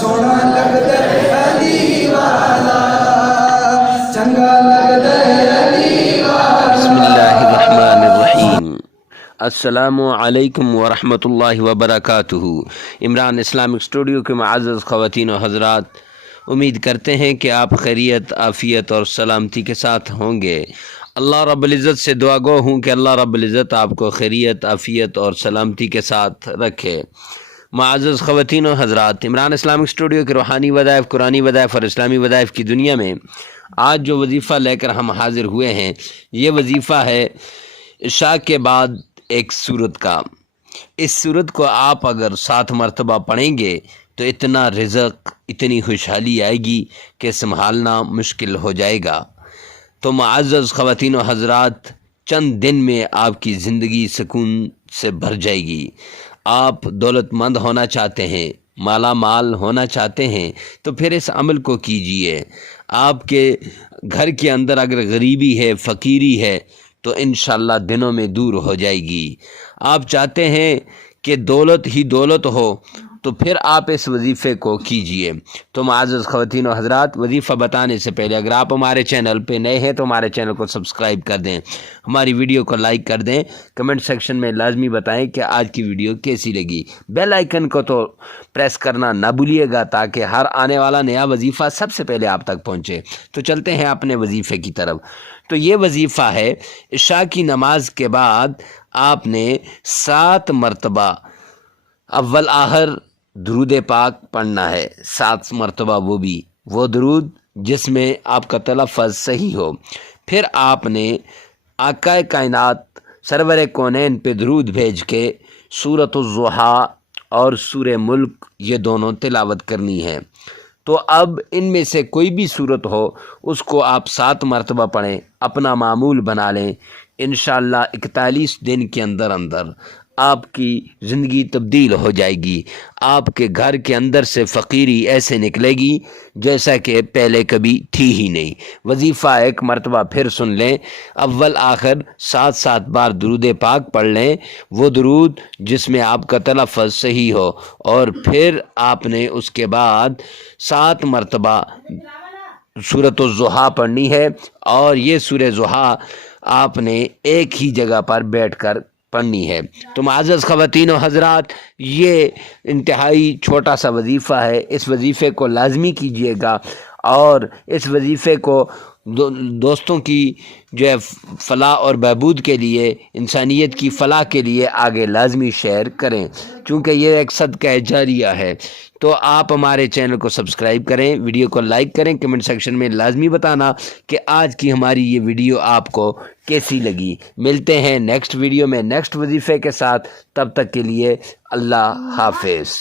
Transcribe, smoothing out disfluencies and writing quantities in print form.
سونا لگتا علی والا چنگا لگتا علی والا. بسم اللہ الرحمن الرحیم. السلام علیکم ورحمۃ اللہ وبرکاتہ. عمران اسلامک اسٹوڈیو کے معزز خواتین و حضرات، امید کرتے ہیں کہ آپ خیریت، عافیت اور سلامتی کے ساتھ ہوں گے. اللہ رب العزت سے دعا گو ہوں کہ اللہ رب العزت آپ کو خیریت، عافیت اور سلامتی کے ساتھ رکھے. معزز خواتین و حضرات، عمران اسلامک اسٹوڈیو کے روحانی وظائف، قرآنی وظائف اور اسلامی وظائف کی دنیا میں آج جو وظیفہ لے کر ہم حاضر ہوئے ہیں، یہ وظیفہ ہے عشاء کے بعد ایک سورت کا. اس سورت کو آپ اگر 7 مرتبہ پڑھیں گے تو اتنا رزق، اتنی خوشحالی آئے گی کہ سنبھالنا مشکل ہو جائے گا. تو معزز خواتین و حضرات، چند دن میں آپ کی زندگی سکون سے بھر جائے گی. آپ دولت مند ہونا چاہتے ہیں، مالا مال ہونا چاہتے ہیں تو پھر اس عمل کو کیجئے. آپ کے گھر کے اندر اگر غریبی ہے، فقیری ہے تو انشاءاللہ دنوں میں دور ہو جائے گی. آپ چاہتے ہیں کہ دولت ہی دولت ہو تو پھر آپ اس وظیفے کو کیجئے. تو معزز خواتین و حضرات، وظیفہ بتانے سے پہلے اگر آپ ہمارے چینل پہ نئے ہیں تو ہمارے چینل کو سبسکرائب کر دیں، ہماری ویڈیو کو لائک کر دیں، کمنٹ سیکشن میں لازمی بتائیں کہ آج کی ویڈیو کیسی لگی. بیل آئیکن کو تو پریس کرنا نہ بھولیے گا تاکہ ہر آنے والا نیا وظیفہ سب سے پہلے آپ تک پہنچے. تو چلتے ہیں اپنے وظیفے کی طرف. تو یہ وظیفہ ہے، عشاء کی نماز کے بعد آپ نے 7 مرتبہ اول آخر درود پاک پڑھنا ہے. 7 مرتبہ وہ درود جس میں آپ کا تلفظ صحیح ہو. پھر آپ نے آقا کائنات سرور کونین پہ درود بھیج کے سورۃ الضحیٰ اور سورہ ملک یہ دونوں تلاوت کرنی ہے. تو اب ان میں سے کوئی بھی صورت ہو اس کو آپ 7 مرتبہ پڑھیں، اپنا معمول بنا لیں. انشاءاللہ 41 دن کے اندر آپ کی زندگی تبدیل ہو جائے گی. آپ کے گھر کے اندر سے فقیری ایسے نکلے گی جیسا کہ پہلے کبھی تھی ہی نہیں. وظیفہ ایک مرتبہ پھر سن لیں، اول آخر 7 بار درود پاک پڑھ لیں، وہ درود جس میں آپ کا تلفظ صحیح ہو، اور پھر آپ نے اس کے بعد 7 مرتبہ سورۃ الضحیٰ پڑھنی ہے. اور یہ سورہ ضحیٰ آپ نے ایک ہی جگہ پر بیٹھ کر پڑھنی ہے. تو معزز خواتین و حضرات، یہ انتہائی چھوٹا سا وظیفہ ہے. اس وظیفے کو لازمی کیجیے گا اور اس وظیفے کو دوستوں کی جو ہے فلاح اور بہبود کے لیے، انسانیت کی فلاح کے لیے آگے لازمی شیئر کریں، چونکہ یہ ایک صدقہ جاریہ ہے. تو آپ ہمارے چینل کو سبسکرائب کریں، ویڈیو کو لائک کریں، کمنٹ سیکشن میں لازمی بتانا کہ آج کی ہماری یہ ویڈیو آپ کو کیسی لگی. ملتے ہیں نیکسٹ ویڈیو میں نیکسٹ وظیفے کے ساتھ. تب تک کے لیے اللہ حافظ.